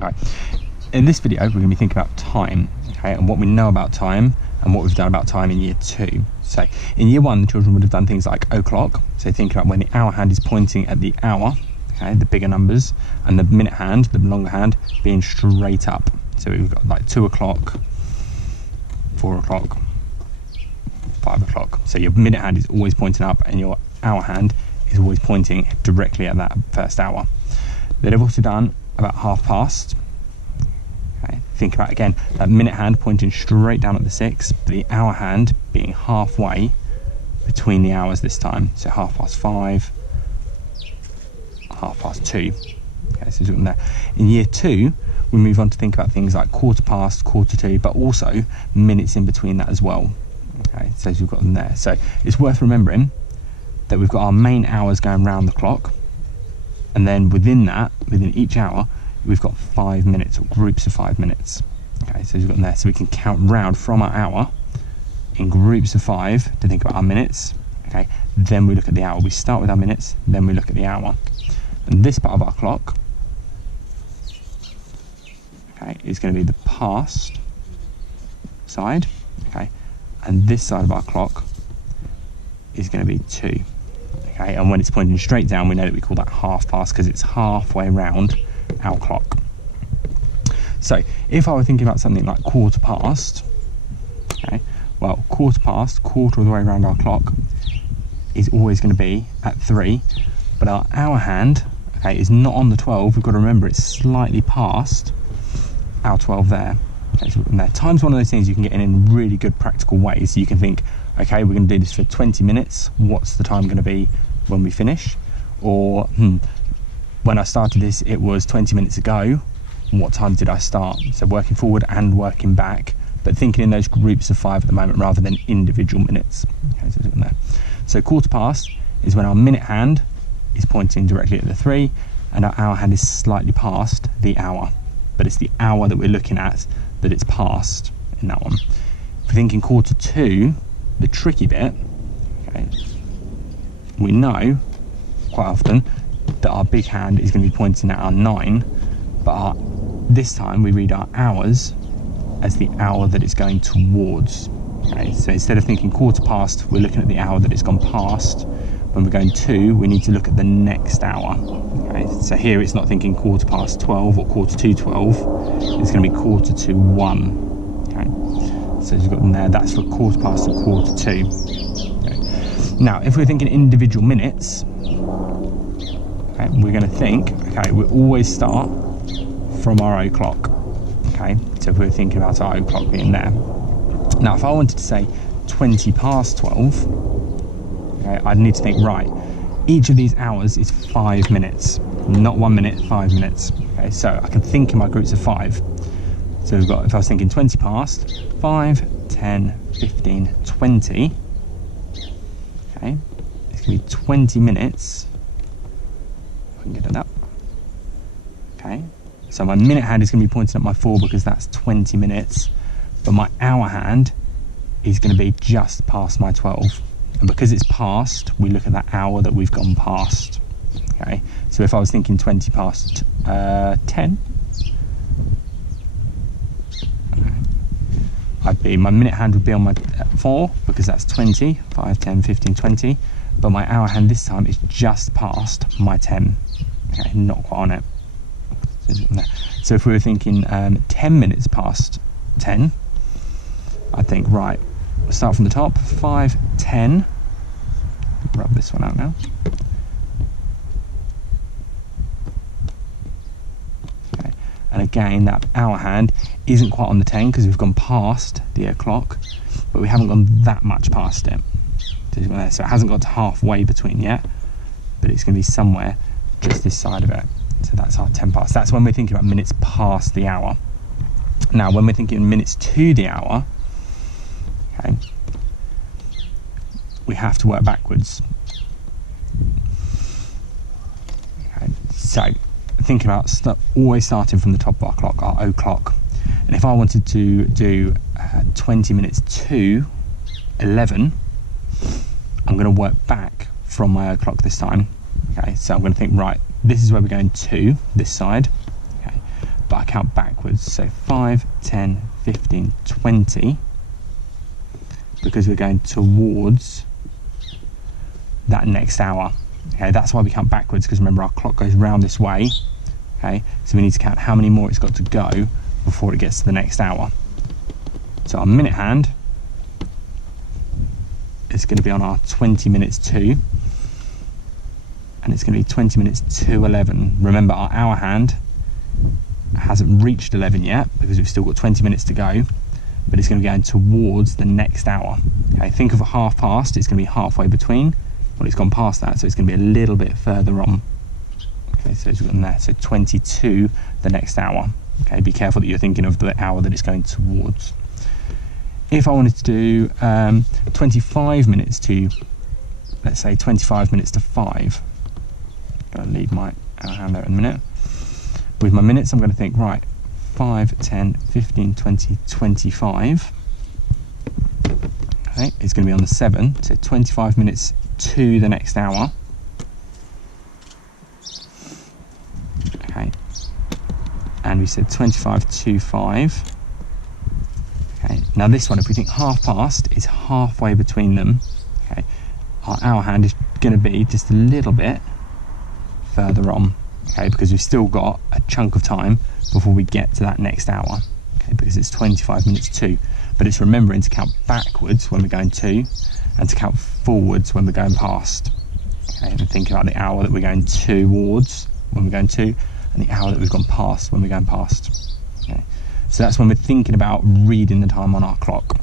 Okay, in this video we're going to be thinking about time, okay, and what we know about time and what we've done about time in year 2. So in year 1 the children would have done things like o'clock, so think about when the hour hand is pointing at the hour, okay, the bigger numbers, and the minute hand, the longer hand, being straight up. So we've got like 2 o'clock, 4 o'clock, 5 o'clock. So your minute hand is always pointing up and your hour hand is always pointing directly at that first hour. They'd have also done about past. Okay, think about again that minute hand pointing straight down at the 6, but the hour hand being halfway between the hours this time. So 5:30, 2:30. Okay, so there. In year 2, we move on to think about things like 1/4, 1/4, but also minutes in between that as well. Okay, so we've got them there. So it's worth remembering that we've got our main hours going round the clock, and then within that, within each hour, we've got 5 minutes or groups of 5 minutes. Okay, so we've got them there, so we can count round from our hour in groups of 5 to think about our minutes. Okay, then we look at the hour. We start with our minutes, then we look at the hour. And this part of our clock, okay, is going to be the past side. Okay, and this side of our clock is going to be 2. Okay, and when it's pointing straight down, we know that we call that past because it's halfway round our clock. So if I were thinking about something like 1/4, okay, well, 1/4, quarter of the way around our clock, is always going to be at 3, but our hour hand, okay, is not on the 12. We've got to remember it's slightly past our 12 there. Okay, so there. Time's one of those things you can get in really good practical ways. So you can think, okay, we're going to do this for 20 minutes. What's the time going to be when we finish? Or when I started this, it was 20 minutes ago. What time did I start? So working forward and working back, but thinking in those groups of 5 at the moment rather than individual minutes. Okay, so there. So 1/4 is when our minute hand is pointing directly at the 3, and our hour hand is slightly past the hour. But it's the hour that we're looking at that it's past in that one. If we're thinking 1/4, the tricky bit, okay, we know quite often that our big hand is going to be pointing at our 9, but this time we read our hours as the hour that it's going towards. Okay, so instead of thinking 1/4, we're looking at the hour that it's gone past. When we're going 2, we need to look at the next hour. Okay, so here it's not thinking 1/4 or 1/4 it's going to be 1/4. Okay, so you've got them there, that's for 1/4 and 1/4. Okay. Now if we're thinking individual minutes, okay, we're going to think, okay, we always start from our o'clock. Okay, so if we're thinking about our o'clock being there. Now if I wanted to say 12:20, okay, I'd need to think, right, each of these hours is 5 minutes, not 1 minute, 5 minutes. Okay, so I can think in my groups of 5. So we've got, if I was thinking 20 5, 10, 15, 20, okay, it's going to be 20 minutes. If I can get it up. Okay, so my minute hand is going to be pointing at my 4 because that's 20 minutes, but my hour hand is going to be just past my 12. And because it's past, we look at that hour that we've gone past. Okay, so if I was thinking 20 past 10, my minute hand would be on my 4 because that's 20, 5, 10, 15, 20, but my hour hand this time is just past my 10. Okay, not quite on it. So if we were thinking 10 minutes past 10, I'd think, right, we'll start from the top, 5, 10, rub this one out now. Okay. And again, that hour hand isn't quite on the 10 because we've gone past the o'clock, but we haven't gone that much past it. So it hasn't got to halfway between yet, but it's going to be somewhere just this side of it. So that's our 10 past. That's when we're thinking about minutes past the hour. Now, when we're thinking minutes to the hour, okay, we have to work backwards. Okay, so thinking about always starting from the top of our clock, our o'clock. And if I wanted to do 20 minutes to 11, I'm going to work back from my o'clock this time. Okay, so I'm going to think, right, this is where we're going to, this side. Okay, but I count backwards. So 5, 10, 15, 20, because we're going towards that next hour. Okay, that's why we count backwards, because remember our clock goes round this way. Okay, so we need to count how many more it's got to go before it gets to the next hour. So our minute hand is going to be on our 20 minutes to, and it's going to be 20 minutes to 11. Remember, our hour hand hasn't reached 11 yet because we've still got 20 minutes to go, but it's going to be going towards the next hour. Okay, think of a half past, it's going to be halfway between. Well, it's gone past that, so it's going to be a little bit further on. Okay, so we've got there, so 22 the next hour. Okay, be careful that you're thinking of the hour that it's going towards. If I wanted to do 25 minutes to, let's say 25 minutes to 5, I'm going to leave my hour hand there in a minute. With my minutes, I'm going to think, right, 5, 10, 15, 20, 25. Okay, it's going to be on the 7, so 25 minutes to the next hour. Okay, and we said 25 to 5. Okay, now this one, if we think half past, is halfway between them. Okay, our hour hand is going to be just a little bit further on. Okay, because we've still got a chunk of time before we get to that next hour. Okay, because it's 25 minutes to, but it's remembering to count backwards when we're going to, and to count forwards when we're going past. Okay, and think about the hour that we're going towards when we're going to, and the hour that we've gone past when we're going past. Okay. So that's when we're thinking about reading the time on our clock.